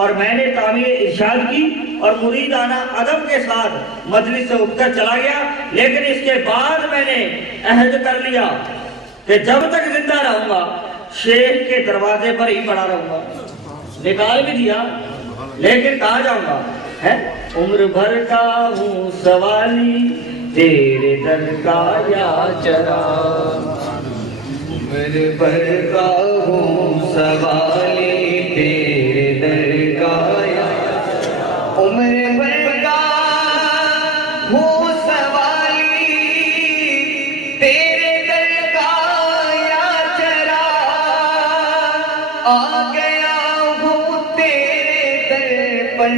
اور میں نے تعمیر ارشاد کی اور مریدانہ ادب کے ساتھ مجلس سے اٹھ کر چلا گیا، لیکن اس کے بعد میں نے عہد کر لیا کہ جب تک زندہ رہوں گا شیخ کے دروازے پر ہی پڑا رہوں گا۔ نکال بھی دیا، لیکن کہاں جاؤں گا؟ عمر بھر کا ہوں سوالی تیرے در کا یا چرا، عمر بھر کا ہوں سوالی تیرے در کا یا چرا، عمر بھر کا ہوں سوالی تیرے در کا یا چرا، آ گیا ہوں تیرے در پر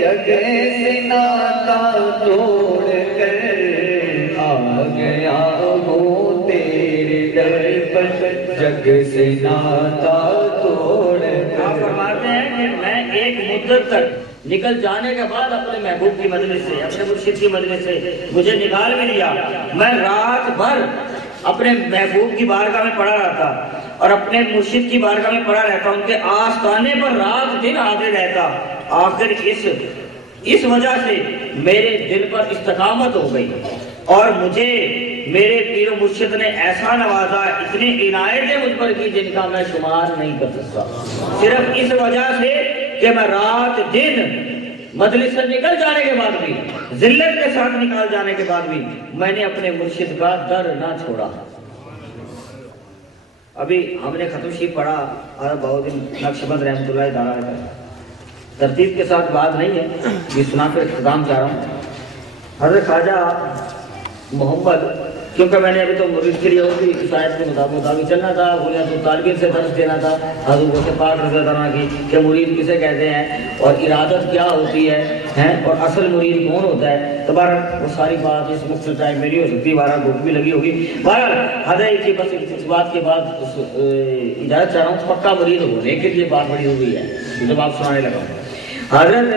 جگ سے ناتا توڑ کر، آ گیا ہوں تیرے در پر جگ سے ناتا توڑ کر۔ آپ فرماتے ہیں کہ میں ایک مدت تک نکل جانے کے بعد اپنے محبوب کی مجلس سے، اپنے مرشد کی مجلس سے مجھے نکال بھی دیا، میں رات بھر اپنے محبوب کی بارگاہ میں پڑا رہتا اور اپنے مرشد کی بارگاہ میں پڑا رہتا، ان کے آستانے پر رات دن حاضر رہتا۔ آخر اس وجہ سے میرے دل پر استقامت ہو گئی اور مجھے میرے پیر و مرشد نے ایسا نوازا، اتنی عنایتیں مجھ پر کی جن کا میں شمار نہیں کر سکتا، صرف اس وجہ سے کہ میں رات دن مجلس سے نکل جانے کے بعد بھی، ذلت کے ساتھ نکال جانے کے بعد بھی میں نے اپنے مرشد کا در نہ چھوڑا۔ ابھی ہم نے ختم شریف پڑھا حضرت بہاؤالدین نقشبند رحمۃ اللہ تعالیٰ علیہ، ترتیب کے ساتھ بات نہیں ہے، یہ سنا کر اختتام چاہ رہا ہوں۔ حضرت خواجہ محمد، کیونکہ میں نے ابھی تو مرید کے لیے ہوگی شاید کے مطابق چلنا تھا، بنیاد طالبین سے درس دینا تھا حضور غوث پاک رضی اللہ عنہ کی کہ مرید کسے کہتے ہیں اور ارادت کیا ہوتی ہے اور اصل مرید کون ہوتا ہے۔ تو بہرحال وہ ساری بات اس مختصر ٹائم میری ہو سکتی ہے، بہرحال بھوک بھی لگی ہوگی۔ بہرحال حضرت کی بس اس بات کے بعد اجازت چاہ رہا ہوں، پکا مرید ہونے کے لیے بات بڑی ہوئی ہے جب آپ سنانے لگا۔ حضرت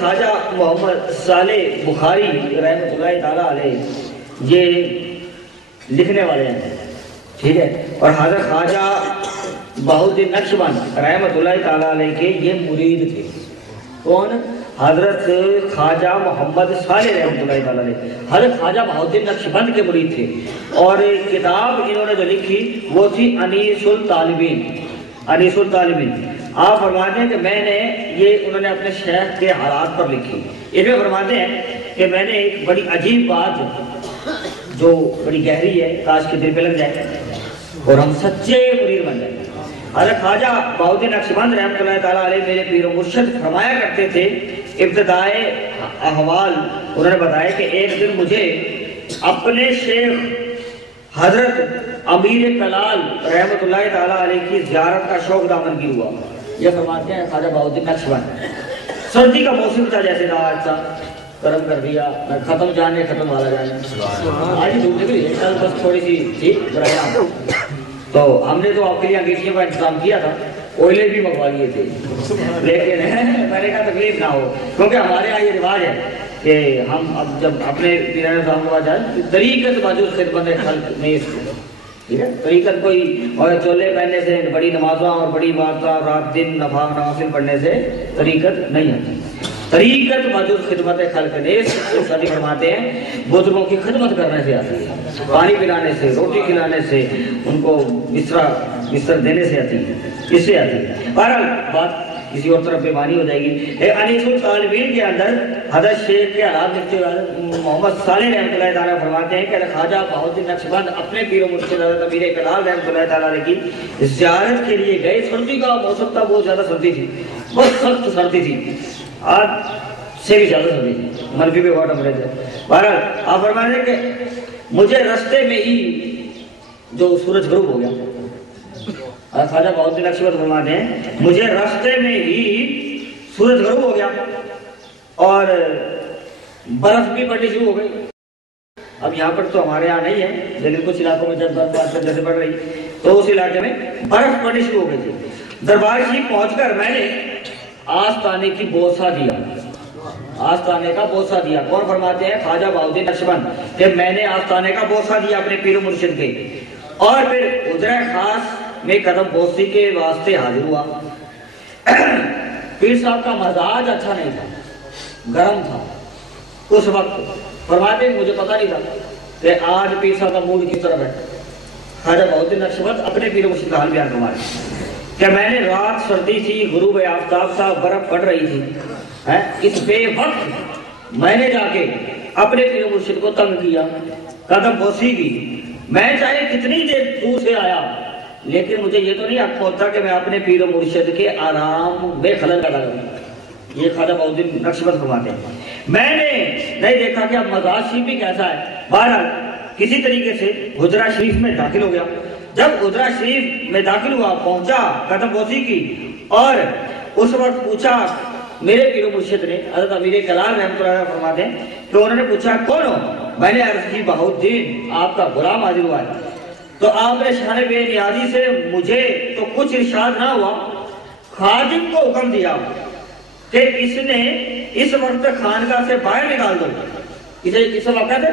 خواجہ محمد صالح بخاری رحمۃ اللہ تعالیٰ علیہ یہ لکھنے والے ہیں، ٹھیک ہے، اور حضرت خواجہ بہاؤالدین نقشبند رحمۃ اللہ تعالیٰ علیہ کے یہ مرید تھے۔ کون؟ حضرت خواجہ محمد صالح رحمۃ اللہ تعالیٰ علیہ حضرت خواجہ بہاؤالدین نقشبند کے مرید تھے، اور کتاب انہوں نے جو لکھی وہ تھی انیس الطالبین۔ انیس الطالبین آپ فرماتے ہیں کہ میں نے یہ انہوں نے اپنے شیخ کے حالات پر لکھی۔ اس میں فرماتے ہیں کہ میں نے ایک بڑی عجیب بات جو بڑی گہری ہے، کاش کے دل پہ لگ جائے اور ہم سچے مرید بن جائیں۔ حضرت خواجہ بہاؤالدین نقشبند رحمۃ اللہ تعالیٰ علیہ میرے پیر و مرشد فرمایا کرتے تھے، ابتدائے احوال انہوں نے بتایا کہ ایک دن مجھے اپنے شیخ حضرت امیر کلال رحمۃ اللہ تعالیٰ علیہ کی زیارت کا شوق دامن کی ہوا۔ یہ فرماتے ہیں خواجہ بہاؤالدین نقشبند، سردی کا موسم تھا، جیسے آج تھا، گرم کر دیا، ختم جانے ختم والا جانے، آج ہی دھوپ نکلی ہے، بس تھوڑی سی تھی برائیاں، تو ہم نے تو آپ کے لیے انگیٹھیوں کا انتظام کیا تھا، اوئلے بھی منگوا لیے تھے، لیکن میں نے کہا تکلیف نہ ہو، کیونکہ ہمارے یہاں یہ رواج ہے کہ ہم اب جب اپنے پیرانے صاحب کے پاس جائیں طریقت باجود خدمت خلق نہیں اس کو، ٹھیک ہے، طریقت کوئی اور چولے پہننے سے، بڑی نمازوں اور بڑی عبادتیں رات دن نوافل پڑھنے سے طریقت نہیں ہوتی۔ طریقت باجود خدمت خلق نیس سادی فرماتے ہیں بزرگوں کی خدمت کرنے سے آتی ہے، پانی پلانے سے، روٹی کھلانے سے، ان کو بستر دینے سے آتی ہے، اس سے آتی ہے۔ بہرحال بات کسی اور طرف پیمانی ہو جائے گی۔ انیس الطالبین کے اندر حضرت شیخ کے حالات لکھتے ہوئے محمد صالح رحمۃ اللہ تعالیٰ فرماتے ہیں کہ خواجہ بہاؤالدین نقشبند اپنے پیر و مرشد حضرت امیر کلال رحمۃ اللہ تعالیٰ علیہ کی زیارت کے لیے گئے۔ سردی کا موسم تھا، بہت زیادہ سردی تھی، بہت سخت سردی تھی، آج سے بھی زیادہ سردی تھی، منفی پہ بہت ٹمپریچر۔ بہرحال آپ فرماتے ہیں کہ مجھے رستے میں ہی جو سورج غروب ہو گیا، خواجہ بہاؤالدین نقشبند فرماتے ہیں مجھے راستے میں ہی سورج غروب ہو گیا اور برف بھی پڑنی شروع ہو گئی۔ اب یہاں پر تو ہمارے یہاں نہیں ہے، لیکن کچھ علاقوں میں جب برف جیسے پڑ رہی تو اس علاقے میں برف پڑنی شروع ہو گئی تھی۔ دربار شریف پہنچ کر میں نے آستانے کی بوسہ دیا، آستانے کا بوسہ دیا۔ کون فرماتے ہیں؟ خواجہ بہاؤالدین نقشبند کہ میں نے آستانے کا بوسہ دیا اپنے پیر و مرشد کے، اور پھر حجرہ خاص میں قدم بوسی کے واسطے حاضر ہوا۔ پیر صاحب کا مزاج اچھا نہیں تھا، گرم تھا اس وقت. فرماتے مجھے پتا نہیں تھا کہ آج پیر صاحب کا موڈ کس طرح بیٹھا. خواجہ بہاؤالدین نقشبند اپنے پیر مرشد کا حال بیان فرما رہے ہیں کہ میں نے رات سردی تھی، غروب آفتاب تھا، برف پڑ رہی تھی، اس بے وقت میں نے جا کے اپنے پیر مرشد کو تنگ کیا، قدم بوسی کی. میں چاہے کتنی دیر دور سے آیا لیکن مجھے یہ تو نہیں حق پہنچتا کہ میں اپنے پیر مرشد کے آرام میں خلل ڈالا کروں. یہ خواجہ بہاؤالدین نقشبند فرماتے ہیں. میں نے نہیں دیکھا کہ اب مزاج شریف بھی کیسا ہے. بہرحال کسی طریقے سے حجرہ شریف میں داخل ہو گیا. جب حجرہ شریف میں داخل ہوا، پہنچا، قدم بوسی کی اور اس وقت پوچھا میرے پیر مرشد نے، حضرت امیر کلال رحمۃ اللہ علیہ فرماتے ہیں تو انہوں نے پوچھا کون ہو؟ میں نے عرض کی بہاؤالدین آپ کا غلام حاضر ہوا ہے. تو آپ نے شان بے نیازی سے مجھے تو کچھ ارشاد نہ ہوا، خادم کو حکم دیا کہ اس نے اس وقت خانقاہ سے باہر نکال دو. اسے کس وقت